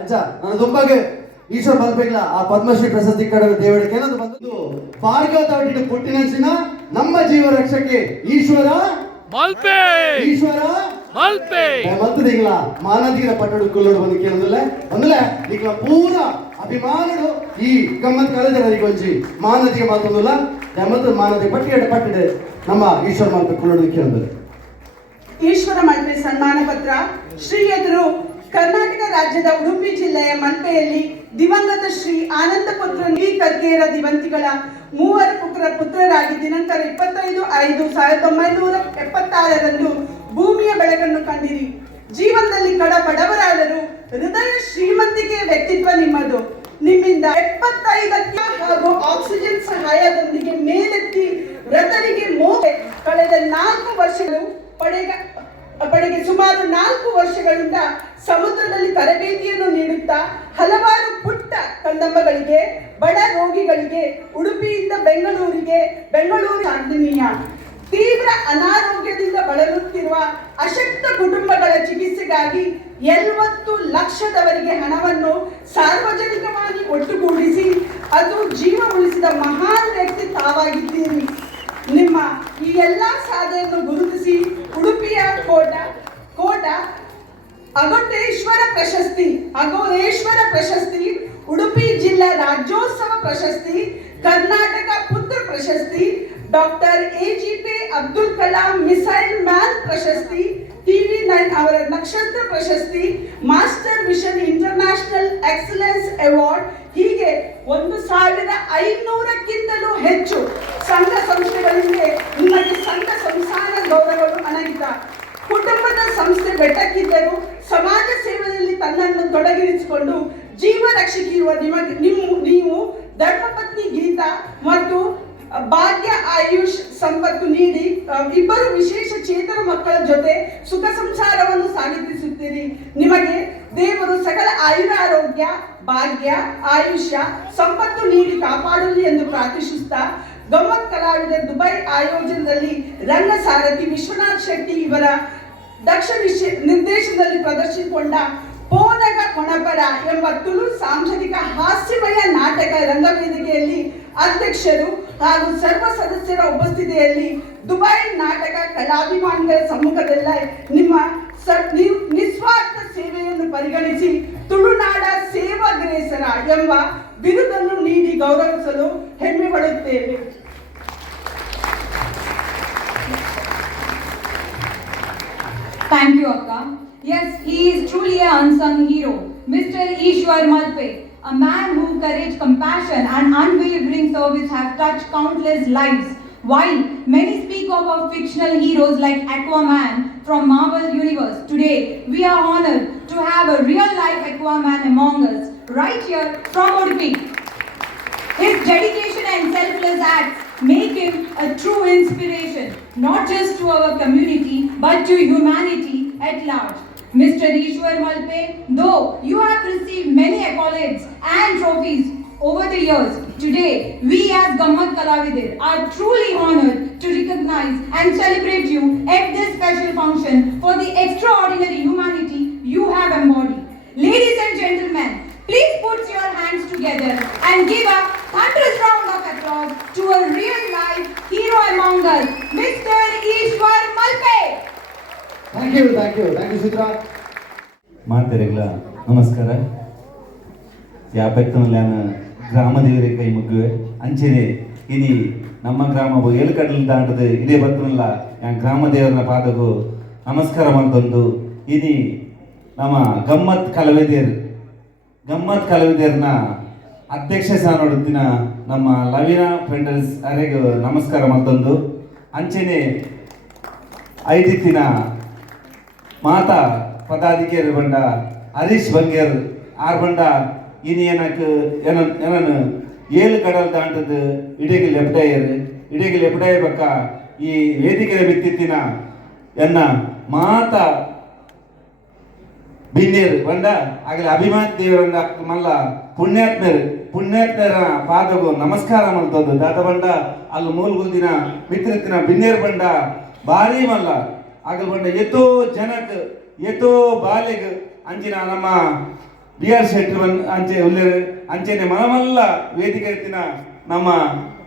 ಅಜ್ಜ ನಾನು ತುಂಬಾಗೆ ಈಶ್ವರ ಮಲ್ಪೆಗ್ಲ ಆ ಪದ್ಮಶ್ರೀ ಪ್ರಶಸ್ತಿ ಕಡಲು ದೇವರಿಗೆ ಏನದು ಬಂದದ್ದು ಭಾರ್ಗವ ತಾವಟಿನ ಪುಟ್ಟಿನಂಚಿನ ನಮ್ಮ ಜೀವ ರಕ್ಷಕ್ಕೆ ಈಶ್ವರ ಮಲ್ಪೆ ಈಶ್ವರ ಮಲ್ಪೆ ಮಲ್ತದಿಗ್ಲ ಮಾನದಿಗಿನ ಪಟ್ಟಡು ಕುಲ್ಲೋಡು ಬಂದು ಕೇಳಿದ್ರೆ ಅಂದ್ರೆ ಈಗ ಪೂರ ಅಭಿಮಾನಡು ಈ ಗಮ್ಮತ್ ಕಾಲೇಜರಿಗೆ ಒಂಜಿ ಮಾನದಿಗೆ ಮಾತೊಂದಿಲ್ಲ ಮತ್ತು ಮಾನದಿ ಪಟ್ಟಿಯಡ ಪಟ್ಟಿಡೆ ನಮ್ಮ ಈಶ್ವರ ಮಲ್ಪೆ ಕುಲ್ಲೋಡು ಕೇಳಿದ್ರೆ ಈಶ್ವರ ಮಲ್ಪೆ ಸನ್ಮಾನ ಪತ್ರ ಶ್ರೀ ಎದುರು ಕರ್ನಾಟಕ ರಾಜ್ಯದ ಉಡುಪಿ ಜಿಲ್ಲೆಯ ಮಲ್ಪೆಯಲ್ಲಿ ದಿವಂಗತ ಶ್ರೀ ಆನಂದಪುತ್ರ ನಿ ಕರ್ಕೇರ ದಿವಂತಿಗಳ ಮೂವರು ಪುತ್ರರಾಗಿ ದಿನಾಂಕ 25/5/1976ರಂದು ಭೂಮಿಯ ಬೆಳಕನ್ನು ಕಂಡಿರಿ. ಜೀವನದಲ್ಲಿ ಬಡವರಾದರೂ ಹೃದಯ ಶ್ರೀಮಂತಿಕೆಯ ವ್ಯಕ್ತಿತ್ವ ನಿಮ್ಮದು. ನಿಮ್ಮಿಂದ 75ಕ್ಕೆ ಹಾಗೂ ಆಕ್ಸಿಜನ್ ಸಹಾಯದೊಂದಿಗೆ ಮೇಲೆತ್ತಿ ವೃತರಿಗೆ ಕಳೆದ 4 ವರ್ಷಗಳು ಪಡೆಗೆ ಸುಮಾರು 4 ವರ್ಷಗಳಿಂದ ಸಮುದ್ರದಲ್ಲಿ ತರಬೇತಿಯನ್ನು ನೀಡುತ್ತಾ ಹಲವಾರು ಪುಟ್ಟ ಕಂದಮ್ಮಗಳಿಗೆ ಬಡ ರೋಗಿಗಳಿಗೆ ಉಡುಪಿಯಿಂದ ಬೆಂಗಳೂರು ಆಂಜನೇಯ ತೀವ್ರ ಅನಾರೋಗ್ಯದಿಂದ ಬಳಲುತ್ತಿರುವ ಅಶಕ್ತ ಕುಟುಂಬಗಳ ಚಿಕಿತ್ಸೆಗಾಗಿ 70 ಲಕ್ಷದವರೆಗೆ ಹಣವನ್ನು ಸಾರ್ವಜನಿಕವಾಗಿ ಒಟ್ಟುಗೂಡಿಸಿ ಅದು ಜೀವ ಉಳಿಸಿದ ಮಹಾನ್ ವ್ಯಕ್ತಿ ತಾವಾಗಿದ್ದೀರಿ. ನಿಮ್ಮ ಈ ಎಲ್ಲ ಸಾಧನೆಯನ್ನು ಗುರುತಿಸಿ ಉಡುಪಿಯ ಕೋಟ ಅಘೋರೇಶ್ವರ ಪ್ರಶಸ್ತಿ, ಉಡುಪಿ ಜಿಲ್ಲಾ ರಾಜ್ಯೋತ್ಸವ ಪ್ರಶಸ್ತಿ, ಕರ್ನಾಟಕ ಪುತ್ರ ಪ್ರಶಸ್ತಿ, doctor EGP Abdul Kalam missile man ಪ್ರಶಸ್ತಿ, TV9 ಅವರ ನಕ್ಷತ್ರ ಪ್ರಶಸ್ತಿ, master vision international excellence award ಹೀಗೆ 1500ಕ್ಕಿಂತಲೂ ಹೆಚ್ಚು ಸಂಘ ಸಂಸ್ಥೆಗಳಿಂದ ನಿಮಗೆ ಸಂಘ ಸಂಸ್ಥಾನ ಗೌರವಗಳು ಅನಗಿತ. ಕುಟುಂಬದ ಸಂಸ್ಥೆ ಬೆಟ್ಟಕ್ಕಿದ್ದರೂ ಸಮಾಜ ಸೇವೆಯಲ್ಲಿ ತನ್ನನ್ನು ತೊಡಗಿಸಿಕೊಂಡು ಜೀವ ರಕ್ಷಕಿರುವ ನೀವು ಧರ್ಮಪತ್ನಿ ಗೀತಾ ಮತ್ತು ಭಾಗ್ಯ ಆಯುಷ್ ಸಂಪತ್ತು ನೀಡಿ ಇಬ್ಬರು ವಿಶೇಷ ಚೇತನ ಮಕ್ಕಳ ಜೊತೆ ಸುಖ ಸಂಸಾರವನ್ನು ಸಾಗಿಸುತ್ತೀರಿ. ನಿಮಗೆ ದೇವರು ಸಕಲ ಆಯುರಾರೋಗ್ಯ ಭಾಗ್ಯ ಆಯುಷ್ಯ ಸಂಪತ್ತು ನೀಡಿ ಕಾಪಾಡಲಿ ಎಂದು ಪ್ರಾರ್ಥಿಸುತ್ತಾ ಗಮ್ಮತ್ ಕಲಾವಿದ ದುಬೈ ಆಯೋಜನದಲ್ಲಿ ರಂಗಸಾರಥಿ ವಿಶ್ವನಾಥ್ ಶೆಟ್ಟಿ ಇವರ ದಕ್ಷ ನಿರ್ದೇಶನದಲ್ಲಿ ಪ್ರದರ್ಶಿಸಿಕೊಂಡ ಪೋನಗ ಕೊಣಪರ ಎಂಬ ತುಳು ಸಾಂಸ್ಕೃತಿಕ ಹಾಸ್ಯಮಯ ನಾಟಕ ರಂಗವೇದಿಕೆಯಲ್ಲಿ ಅಧ್ಯಕ್ಷರು ಹಾಗೂ ಸರ್ವ ಸದಸ್ಯರ ಉಪಸ್ಥಿತಿಯಲ್ಲಿ ದುಬೈ ನಾಟಕ ಕಲಾಭಿಮಾನಿಗಳ ಸಮ್ಮುಖದಲ್ಲ ನಿಮ್ಮ ನಿಸ್ವಾರ್ಥ ಸೇವೆಯನ್ನು ಪರಿಗಣಿಸಿ ತುಳುನಾಡ ಸೇವಾಗ್ರೇಸರ ಎಂಬ ಬಿರುದನ್ನು ನೀಡಿ ಗೌರವಿಸಲು ಹೆಮ್ಮೆ ಪಡುತ್ತೇವೆ. Thank you, Akka. Yes, he is truly an unsung hero, Mr. Ishwar Malpe, a man whose courage, compassion and unwavering service have touched countless lives. While many speak of fictional heroes like Aquaman from Marvel Universe, today we are honored to have a real-life Aquaman among us, right here from Udupi. His dedication and selfless acts make him a true inspiration, not just to our community, but to humanity at large. Mr. Ishwar Malpe, though you have received many accolades and trophies over the years, today we as Gammat Kalavidir are truly honored to recognize and celebrate you at this special function for the extraordinary humanity you have embodied. Ladies and gentlemen, please put your hands together and give a thunderous round of applause to a real-life hero among us, Mr. Ishwar Malpe. Thank you Sitra. ಮಾತೆರೆಗಳ ನಮಸ್ಕಾರ. ಯಾಪೆತ್ತನಲ್ಲಿ ನಾನು ಗ್ರಾಮದೇವರ ಕೈ ಮುಗ್ಗುವೆ ಅಂಚೆನೆ ಇನಿ ನಮ್ಮ ಗ್ರಾಮವು ಏಳುಕಡಲು ದಾಟದ ಇದೇ ಬತ್ತನಲ್ಲ ಗ್ರಾಮದೇವರ ಪಾದಗೂ ನಮಸ್ಕಾರ ಮಾಡ್ತಂದು ಇನಿ ನಮ್ಮ ಗಮ್ಮತ್ ಕಲಾವಿದರ್ನ ಅಧ್ಯಕ್ಷ ಸ್ಥಾನ ನಮ್ಮ ಲವೀನಾ ಫ್ರೆಂಡಲ್ಸ್ ಅರೆಗೂ ನಮಸ್ಕಾರ ಮಾಡ್ತಂದು ಅಂಚೆನೆ ಐದಿತ್ತಿನ ಮಾತಾ ಪದಾಧಿಕಾರಿ ಬಂಡ ಹರೀಶ್ ಬಂಗೇರ್ ಆರ್ ಬಂಡ ಇನಿ ಏನನ್ನು 7 ಕಡಲ್ ದಾಟದ ಇಡೆಗೆ ಲೆಪ್ಟಾಯರ್ ಬಕ್ಕ ಈ ವೇದಿಕೆ ಬಿತ್ತಿತ್ತಿನ ಎನ್ನ ಮಾತಾ ಬಿನ್ನೇರು ಬಂಡ ಆಗಲೇ ಅಭಿಮಾನ ದೇವರಂಡ ಮಲ್ಲ ಪುಣ್ಯಾತ್ಮರ ಪಾದಗೂ ನಮಸ್ಕಾರ ಮಾಡ್ತದ್ದು ದಾತ ಬಂಡ ಅಲ್ಲಿ ಮೂಲಗುಲ್ದಿನ ಮಿತ್ರತ್ತಿನ ಬಿನ್ನೇರು ಬಂಡ ಭಾರಿ ಮಲ್ಲ ಆಗಲ್ ಬಂಡ ಎತ್ತೋ ಜನಕ್ ಎತ್ತೋ ಬಾಲೆಗ್ ಅಂಚಿನ ನಮ್ಮ BR ಶೆಟ್ಟಿ ಅಂಚೆ ಉಲ್ಲೇರು ಅಂಚೆನೆ ಮನಮಲ್ಲ ವೇದಿಕೆ ಎತ್ತಿನ ನಮ್ಮ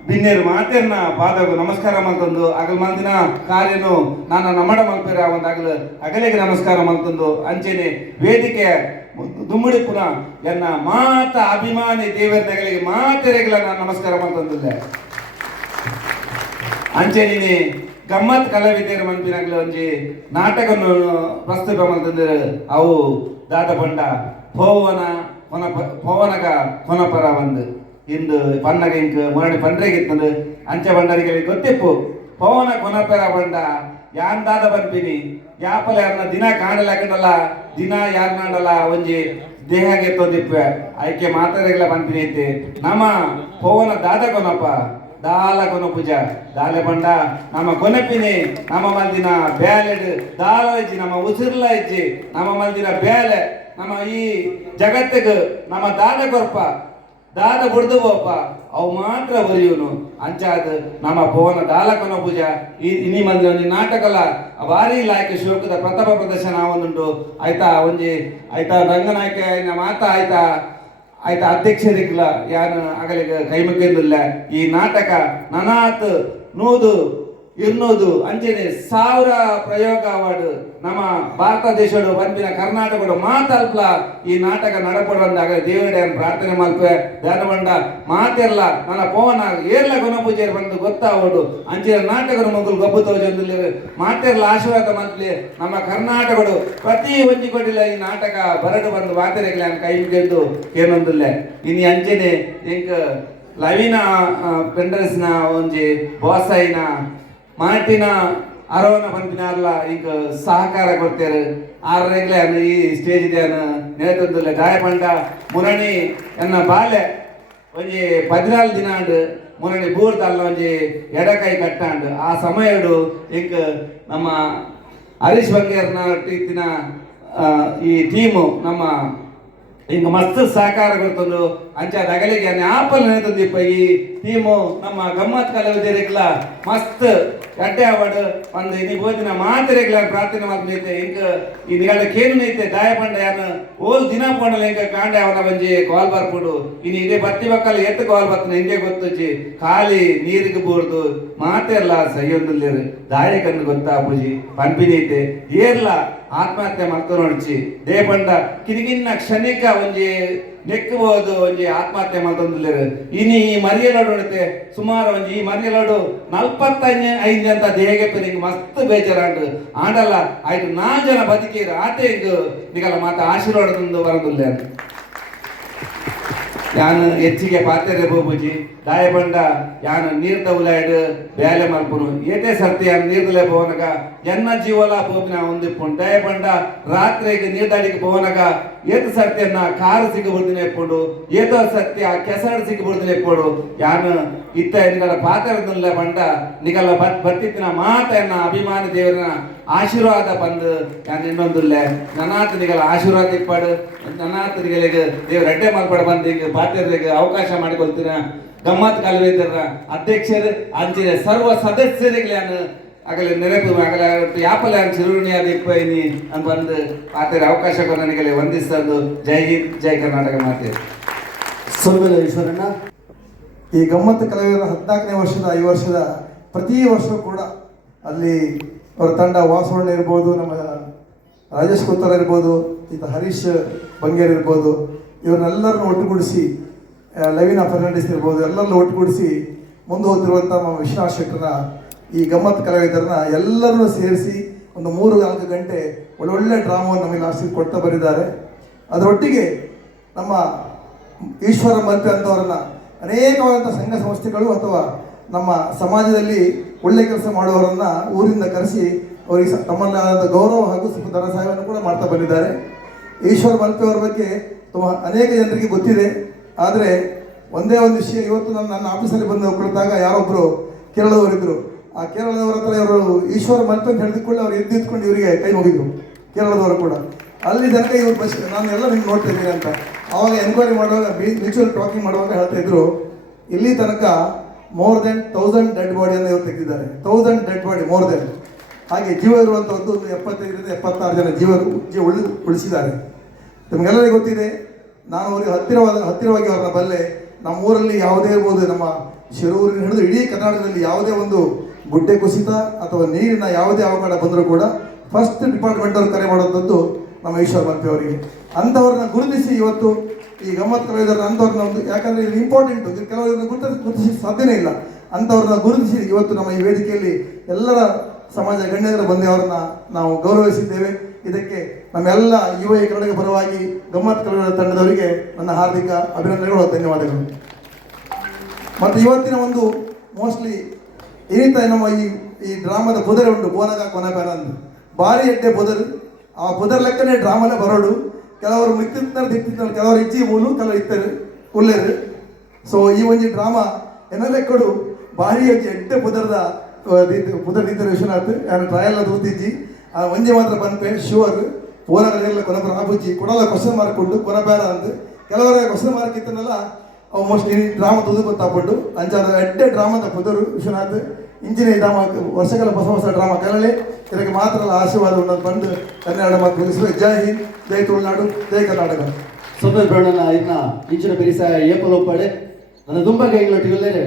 ಬಿನ್ನೇರು ಮಾತೆರ್ನ ಪಾದಗೂ ನಮಸ್ಕಾರ ಮಲ್ತಂದು ಅಗಲ್ ಮಂದಿನ ಕಾರ್ಯನು ನಾನು ನಮ್ಮಡ ಮಲ್ಪೇರ ಒಂದು ಅಗಲಿಗೆ ನಮಸ್ಕಾರ ಮಲ್ತಂದು ಅಂಚೆನೆ ವೇದಿಕೆ ದುಮ್ಮಡಿ ಪುನಃ ಎನ್ನ ಮಾತ ಅಭಿಮಾನಿ ದೇವರ ನಗಲಿಗೆ ಮಾತೆರೆಗಳ ನಾನು ನಮಸ್ಕಾರ ಮಲ್ತಂದಿಲ್ಲ ಅಂಚೆನೆ ಗಮ್ಮತ್ ಕಲಾವಿದರು ಮನ್ಪಿನಾಗ್ಲಿ ಒಂಜಿ ನಾಟಕವನ್ನು ಪ್ರಸ್ತುತ ಮಲ್ತಂದಿರು ಅವು ದಾದ ಬಂಡ ಪವನಗ ಕೊನಪರ ಒಂದು ಇಂದು ಪನ್ನಗ ಇಂಕ್ ಮುರಣಿ ಪಂಡ್ರೆಗಿತ್ತಂದು ಅಂಚೆ ಬಂಡರಿಗೆ ಗೊತ್ತಿಪ್ಪು ಪವನ ಕೊನಪರ ಬಂಡ ಯಾನ್ ದಾದ ಬಂಪಿನಿ ಯಾಪಲ ಯಾರನ್ನ ದಿನ ಕಾಣಲಾಕಂಡಲ್ಲ ದಿನ ಯಾರನ್ನಲ್ಲ ಒಂಜಿ ದೇಹಗೆ ತೊಂದಿಪ್ಪೆ ಆಯ್ಕೆ ಮಾತಾಡಿಗಳ ಬಂಪಿನಿ ಐತೆ ನಮ್ಮ ಪವನ ದಾದ ಕೊನಪ್ಪ ದಾಲ ಕೊನ ಪೂಜ ದಾಲೆ ಬಂಡ ನಮ್ಮ ಕೊನಪಿನಿ ನಮ್ಮ ಮಲ್ದಿನ ಬ್ಯಾಲೆಡ್ ದಾಲ ಇಜ್ಜಿ ನಮ್ಮ ಉಸಿರ್ಲ ಇಜ್ಜಿ ನಮ್ಮ ಮಲ್ದಿನ ಬ್ಯಾಲೆ ನಮ್ಮ ಈ ಜಗತ್ತಿಗೆ ನಮ್ಮ ದಾದ ಕೊರ್ಪ ದಾದ ಬುಡ್ದು ಬೋಪ ಅವು ಮಾತ್ರ ಬರೆಯುವನು ಅಂಚಾದ ನಮ್ಮ ಪವನ ದಾಲಕನ ಪೂಜ ಇನಿ ಮಂದಿ ಒಂಜಿ ನಾಟಕಲ ಭಾರಿ ಲಾಯ್ಕೆ ಶೋಕದ ಪ್ರಥಮ ಪ್ರದರ್ಶನ ಒಂದುಂಟು ಆಯ್ತಾ ಒಂಜಿ ಆಯ್ತಾ ರಂಗನಾಯ್ಕ ಮಾತ ಆಯ್ತಾ ಆಯ್ತಾ ಅಧ್ಯಕ್ಷರಿಗ್ಲ ಯಾನು ಅಗಲಿಗೆ ಕೈ ಮುಗಿದಿಲ್ಲ ಈ ನಾಟಕ ನನಾತ್ ನೂದು ಇರ್ನೂದು ಅಂಚೆನೆ 1000 ಪ್ರಯೋಗ ಅವಾರ್ಡ್ ನಮ್ಮ ಭಾರತ ದೇಶಡು ಬಂದಿನ ಕರ್ನಾಟಕಡು ಮಾತಲ್ಪಲ ಈ ನಾಟಕ ನಡಪಡುವಂದಾಗ ದೇವಡೆ ಪ್ರಾರ್ಥನೆ ಮಲ್ಪೆ ಧ್ಯಾನ ಬಂಡ ಮಾತೆರ್ಲ ನನ್ನ ಪವನ ಏರ್ಲ ಗುಣಪೂಜೆ ಬಂದು ಗೊತ್ತಾವಡು ಅಂಚಿನ ನಾಟಕದ ಮಗಲು ಗಬ್ಬು ತೋಜೊಂದಿಲ್ಲ ಮಾತೆರ್ಲ ಆಶೀರ್ವಾದ ಮಂತ್ಲಿ ನಮ್ಮ ಕರ್ನಾಟಕಡು ಪ್ರತಿ ಒಂಜಿ ಕೊಟ್ಟಿಲ್ಲ ಈ ನಾಟಕ ಬರಡು ಬಂದು ಮಾತೆರೆಗ್ಲ ಕೈ ಮುಗಿದ್ದು ಏನೊಂದಿಲ್ಲ ಇನ್ನು ಅಂಚೆನೆ ಇಂಕ ಲವಿನ ಪೆಂಡರ್ಸ್ನ ಒಂಜಿ ಬೋಸೈನ ಮಾಟಿನ ಅರೋನ ಪಂಪಿನಾರ್ಲ ಈಗ ಸಹಕಾರ ಕೊಡ್ತೇರು ಆರ್ರೆಗ್ಲೆ ಈ ಸ್ಟೇಜ್ ಇದೆ ನೇತೃತ್ವದಲ್ಲಿ ಗಾಯಪಂಡ ಮುರಣಿ ಎನ್ನ ಬಾಲೆ ಒಂಜಿ 14 ದಿನ ಮುರಣಿ ಬೂರ್ದಲ್ಲ ಒಂಜಿ ಎಡಕೈ ಕಟ್ಟಾಂಡು ಆ ಸಮಯಡು ಈಗ ನಮ್ಮ ಹರೀಶ್ ಬಂಗೇರ್ನ ಇತ್ತಿನ ಈ ಟೀಮು ನಮ್ಮ ಹಿಂಗ ಮಸ್ತ್ ಸಹಕಾರ ಕೊಡ್ತಂದು ಅಂಚಾದ ಅಗಲಿಗೆ ಆಪಲ್ ನೇತಂದಿಪ್ಪ ಈ ಟೀಮು ನಮ್ಮ ಗಮ್ಮತ್ ಕಲಾವಿದರಿಗ್ಲ ಮಸ್ತ್ ಗಡ್ಡೆ ಅವಾರ್ಡ್ ಒಂದು ಇನಿ ಬೋದಿನ ಮಾತೆರೆಗ್ಲ ಪ್ರಾರ್ಥನೆ ಮಾಡ್ತೈತೆ ಇಂಕ ಈ ನಿಗಳ ಕೇನು ಐತೆ ದಾಯ ಪಂಡ ಯಾನು ಓಲ್ ದಿನ ಪಂಡಲ ಇಂಕ ಕಾಂಡೆ ಅವನ ಬಂಜಿ ಕಾಲ್ ಬರ್ಪುಡು ಇನ್ನು ಇದೇ ಬತ್ತಿ ಬಕ್ಕಲ್ಲ ಎತ್ತು ಕಾಲ್ ಬರ್ತನ ಹಿಂಗೆ ಗೊತ್ತುಚ್ಚಿ ಖಾಲಿ ನೀರಿಗೆ ಬೋರ್ದು ಮಾತೆರ್ಲ ಸೈಯೊಂದಿಲ್ಲೇರು ದಾಯಕಂದು ಗೊತ್ತಾ ಪೂಜಿ ಪಂಪಿನಿ ಐತೆ ಏರ್ಲ ಆತ್ಮಹತ್ಯೆ ಮಾಡ್ತು ನೋಡ್ಚಿ ದೇ ಪಂಡ ಕಿರಿಗಿನ್ನ ಕ್ಷಣಿಕ ಒಂಜಿ ನೆಕ್ಕಬಹುದು ಒಂಜಿ ಆತ್ಮಹತ್ಯೆ ಮಾಡ್ತೊಂದಿಲ್ಲೇರು ಇನಿ ಈ ಮರಿಯಲಾಡು ನೋಡುತ್ತೆ ಸುಮಾರು ಒಂಜಿ ಈ ಮರಿಯಲಾಡು 45 ಅಂತ ದೇಹಗೆ ನಿಂಗೆ ಮಸ್ತ್ ಬೇಜಾರಾಂಡು ಆಂಡಲ್ಲ ಆಯ್ತು 4 ಜನ ಬದುಕೀರು ಆತೆ ಹಿಂಗ ನಿಗಲ್ಲ ಮಾತ ಆಶೀರ್ವಾದದಿಂದ ಬರೋದಿಲ್ಲ ಯಾನು ಹೆಚ್ಚಿಗೆ ಪಾತ್ರೆ ಬೋಬುಜಿ ದಾಯ ಬಂಡ ಯಾನು ನೀರ್ದ ಉಲಾಯ್ಡು ಬ್ಯಾಲೆ ಮಲ್ಪುನು ಏತೆ ಸರ್ತಿ ಯಾನು ನೀರ್ದಲೆ ಪೋವನಗ ಎನ್ನ ಜೀವಲ ಪೋಪಿನ ಒಂದಿಪ್ಪುಂಡು ದಯ ಬಂಡ ರಾತ್ರಿಗೆ ನೀರ್ದಾಡಿಗೆ ಪೋವನಗ ಏತ ಸರ್ತಿಯನ್ನ ಕಾರು ಸಿಗಬುಡ್ದಿನ ಎಪ್ಪುಂಡು ಏತೋ ಸರ್ತಿ ಆ ಕೆಸರು ಸಿಗಬುಡ್ದಿನ ಎಪ್ಪುಡು ಯಾನು ಇತ್ತ ನಿಗಲ ಪಾತ್ರದಲ್ಲ ಬಂಡ ನಿಗಲ ಬತ್ತಿತ್ತಿನ ಮಾತನ್ನ ಅಭಿಮಾನಿ ದೇವರನ ಆಶೀರ್ವಾದ ಬಂದು ಯಾನು ಇನ್ನೊಂದಿಲ್ಲ ನನಾತ್ ನಿಗಲ ಆಶೀರ್ವಾದ ಇಪ್ಪಡು ನನಾತ್ ನಿಗಳಿಗೆ ದೇವ್ರ ಅಡ್ಡೆ ಮಲ್ಪಡ ಬಂದು ಈಗ ಪಾತ್ರರಿಗೆ ಅವಕಾಶ ಮಾಡಿಕೊಳ್ತೀರ ಗಮ್ಮತ್ ಕಲಾವಿದರ ಅಧ್ಯಕ್ಷರು ಅಂಚಿನ ಸರ್ವ ಸದಸ್ಯರಿಗೆ ಆಗಲೇ ನೆನಪು ಆಗಲೇ ಯಾಪಲೆ ಚಿರುಣಿಯಾದ ಇಪ್ಪೈನಿ ಅಂತ ಬಂದು ಪಾತ್ರ ಅವಕಾಶ ನನಗೆ ವಂದಿಸ್ತಂದು ಜೈ ಹಿಂದ್ ಜೈ ಕರ್ನಾಟಕ ಮಾತೆ ಸೋಮೇಲ ಈಶ್ವರಣ್ಣ ಈ ಗಮ್ಮತ್ತು ಕಲಾವಿದರ 14ನೇ ವರ್ಷದ ಈ ವರ್ಷದ ಪ್ರತಿ ವರ್ಷ ಕೂಡ ಅಲ್ಲಿ ಅವರ ತಂಡ ವಾಸವಣ್ಣ ಇರ್ಬೋದು, ನಮ್ಮ ರಾಜೇಶ್ ಕುತ್ತರ್ ಇರ್ಬೋದು, ಈತ ಹರೀಶ್ ಬಂಗೇರ್ ಇರ್ಬೋದು, ಇವ್ರನ್ನೆಲ್ಲರನ್ನು ಒಟ್ಟುಗೂಡಿಸಿ ಲವಿನಾ ಫರ್ನಾಂಡಿಸ್ ಇರ್ಬೋದು, ಎಲ್ಲರನ್ನು ಒಟ್ಟುಗೂಡಿಸಿ ಮುಂದೆ ಹೋಗ್ತಿರುವಂಥ ನಮ್ಮ ವಿಶ್ವನಾಥ್ ಶೆಟ್ಟರ್ನ ಈ ಗಮ್ಮತ್ ಕಲಾವಿದರನ್ನ ಎಲ್ಲರನ್ನೂ ಸೇರಿಸಿ ಒಂದು 3-4 ಗಂಟೆ ಒಳ್ಳೊಳ್ಳೆ ಡ್ರಾಮವನ್ನು ನಮಗೆ ಲಾಸ್ಟಿಗೆ ಕೊಡ್ತಾ ಬರಿದ್ದಾರೆ. ಅದರೊಟ್ಟಿಗೆ ನಮ್ಮ ಈಶ್ವರ ಮಲ್ಪೆ ಅಂತವರನ್ನ ಅನೇಕವಾದಂಥ ಸಂಘ ಸಂಸ್ಥೆಗಳು ಅಥವಾ ನಮ್ಮ ಸಮಾಜದಲ್ಲಿ ಒಳ್ಳೆ ಕೆಲಸ ಮಾಡುವವರನ್ನು ಊರಿಂದ ಕರೆಸಿ ಅವರಿಗೆ ತಮ್ಮನ್ನಾದ ಗೌರವ ಹಾಗೂ ಸ್ವಲ್ಪ ಧನ ಸಹಾಯವನ್ನು ಕೂಡ ಮಾಡ್ತಾ ಬಂದಿದ್ದಾರೆ. ಈಶ್ವರ ಮಲ್ಪೆ ಅವರ ಬಗ್ಗೆ ಅನೇಕ ಜನರಿಗೆ ಗೊತ್ತಿದೆ. ಆದರೆ ಒಂದೇ ಒಂದು ವಿಷಯ, ಇವತ್ತು ನನ್ನ ಆಫೀಸಲ್ಲಿ ಬಂದು ಕುಳಿತಾಗ ಯಾರೊಬ್ಬರು ಕೇರಳದವರಿದ್ದರು. ಆ ಕೇರಳದವರ ಹತ್ರ ಇವರು ಈಶ್ವರ ಮಲ್ಪೆ ಅಂತ ಹೇಳಿದ್ಕೊಳ್ಳಿ ಅವ್ರು ಎದ್ದಿದ್ಕೊಂಡು ಇವರಿಗೆ ಕೈ ಮುಗಿದ್ರು, ಕೇರಳದವರು ಕೂಡ. ಅಲ್ಲಿ ತನಕ ಇವ್ರು ಬಸ್ ನಾನು ಎಲ್ಲ ನಿಮ್ಗೆ ನೋಡ್ತಾ ಇದ್ದೀನಿ ಅಂತ ಆವಾಗ ಎನ್ಕ್ವೈರಿ ಮಾಡುವಾಗ ಮ್ಯೂಚುವಲ್ ಟಾಕಿಂಗ್ ಮಾಡುವಾಗ ಹೇಳ್ತಾ ಇದ್ರು, ಇಲ್ಲಿ ತನಕ more than 1000 ಡೆಡ್ ಬಾಡಿಯನ್ನು ಇವರು ತೆಗೆದಿದ್ದಾರೆ. 1000 ಡೆಡ್ ಬಾಡಿ ಮೋರ್ ದೆನ್. ಹಾಗೆ ಜೀವ ಇರುವಂಥ ಒಂದು 75 ರಿಂದ 76 ಜನ ಜೀವ ಉಳಿಸಿದ್ದಾರೆ. ನಿಮಗೆಲ್ಲರಿಗೂ ಗೊತ್ತಿದೆ, ನಾನು ಅವರಿಗೆ ಹತ್ತಿರವಾಗಿ ಅವರನ್ನ ಬಲ್ಲೆ. ನಮ್ಮ ಊರಲ್ಲಿ ಯಾವುದೇ ಇರ್ಬೋದು, ನಮ್ಮ ಶಿರೂರಿನ ಹಿಡಿದು ಇಡೀ ಕರ್ನಾಟಕದಲ್ಲಿ ಯಾವುದೇ ಒಂದು ಗುಡ್ಡೆ ಕುಸಿತ ಅಥವಾ ನೀರಿನ ಯಾವುದೇ ಅವಘಡ ಬಂದರೂ ಕೂಡ ಫಸ್ಟ್ ಡಿಪಾರ್ಟ್ಮೆಂಟ್ ಅವ್ರು ಕರೆ ಮಾಡುವಂಥದ್ದು ನಮ್ಮ ಈಶ್ವರ್ ಮಲ್ಪೆ ಅವರಿಗೆ. ಅಂಥವ್ರನ್ನ ಗುರುತಿಸಿ ಇವತ್ತು ಈ ಗಮ್ಮತ್ ಕಲಾವಿದರನ್ನ ಅಂಥವ್ರನ್ನ ಒಂದು, ಯಾಕಂದರೆ ಇದು ಇಂಪಾರ್ಟೆಂಟು, ಕೆಲವರನ್ನ ಗುರುತಿಸಿ ಸಾಧ್ಯನೇ ಇಲ್ಲ. ಅಂಥವ್ರನ್ನ ಗುರುತಿಸಿ ಇವತ್ತು ನಮ್ಮ ಈ ವೇದಿಕೆಯಲ್ಲಿ ಎಲ್ಲರ ಸಮಾಜ ಗಣ್ಯರ ಬಂದು ಅವರನ್ನ ನಾವು ಗೌರವಿಸಿದ್ದೇವೆ. ಇದಕ್ಕೆ ನಮ್ಮೆಲ್ಲ ಯುವ ಕನ್ನಡ ಪರವಾಗಿ ಗಮ್ಮತ್ ಕಲಾವಿದರ ತಂಡದವರಿಗೆ ನನ್ನ ಹಾರ್ದಿಕ ಅಭಿನಂದನೆಗಳು, ಧನ್ಯವಾದಗಳು. ಮತ್ತು ಇವತ್ತಿನ ಒಂದು ಮೋಸ್ಟ್ಲಿ ಏನಿತ ನಮ್ಮ ಈ ಡ್ರಾಮಾದ ಪುದರೆ ಉಂಟು, ಬೋನಗ ಕೊನಬೇನ ಅಂದು ಭಾರಿ ಎಡ್ಡೆ ಪುದರು. ಆ ಪುದರ್ ಲೆಕ್ಕನೇ ಡ್ರಾಮಾನೇ ಬರೋಡು. ಕೆಲವರು ಮಿತ್ತಿರ್ತಾರೆ ದಿಟ್ಟಿರ್ತಾರೆ, ಕೆಲವರು ಇಜ್ಜಿ ಮೂಲು, ಕೆಲವರು ಇತ್ತರು ಉಳ್ಳೇರು. ಸೊ ಈ ಒಂದು ಡ್ರಾಮಾ ಎನ್ನ ಲೆಕ್ಕಡು ಭಾರಿ ಎಡ್ಡೆ ಪುದರದ ಪುದರ್ ವಿಶ್ವನಾಥ್ ಯಾರು ಟ್ರಯಲ್ ಅದು ಊತಿಜ್ಜಿ ಆ ಒಂಜೆ ಮಾತ್ರ ಬಂಪೆ ಶೂರ್ ಪೂರಗಳೆಲ್ಲ ಕೊನಪುರ ಆಬುಜ್ಜಿ ಕೊಡಲ್ಲ ಕ್ವಶನ್ ಮಾರ್ಕ್ ಉಂಟು ಕೊನಬೇಡ ಅಂತ ಕೆಲವರ ಕ್ವಶನ್ ಮಾರ್ಕ್ ಇತ್ತನಲ್ಲ ಅವು ಮೋಸ್ಟ್ಲಿ ಡ್ರಾಮಾ ತುದು ಗೊತ್ತಾಪುಂಡು ಅಂಚಾದ ಎಡ್ಡೆ ಡ್ರಾಮಾದ ಪುದರು ವಿಶ್ವನಾಥ್ ಇಂಚಿನ ಡ್ರಾಮಾ ವರ್ಷಗಳ ಹೊಸ ಡ್ರಾಮಾ ಕಲಳೆ ಇದಕ್ಕೆ ಮಾತ್ರ ಆಶೀರ್ವಾದ ಉಂಟು ಬಂದು ಕನ್ನಡ ಮತ್ತು ಮುಗಿಸುವ. ಜೈ ಹಿಂದ್, ಜೈ ತುಳುನಾಡು, ಜೈ ಕರ್ನಾಟಕ. ಸಂತೋಷ್ ಬ್ರಹ್ಮಣ್ಣ ಇದನ್ನ ಇಂಚಿನ ಬೆರಿಸ ಏಪಲೊಪ್ಪಡೆ ನನ್ನ ತುಂಬ ಕೈಗಳೊಟ್ಟಿಗೆ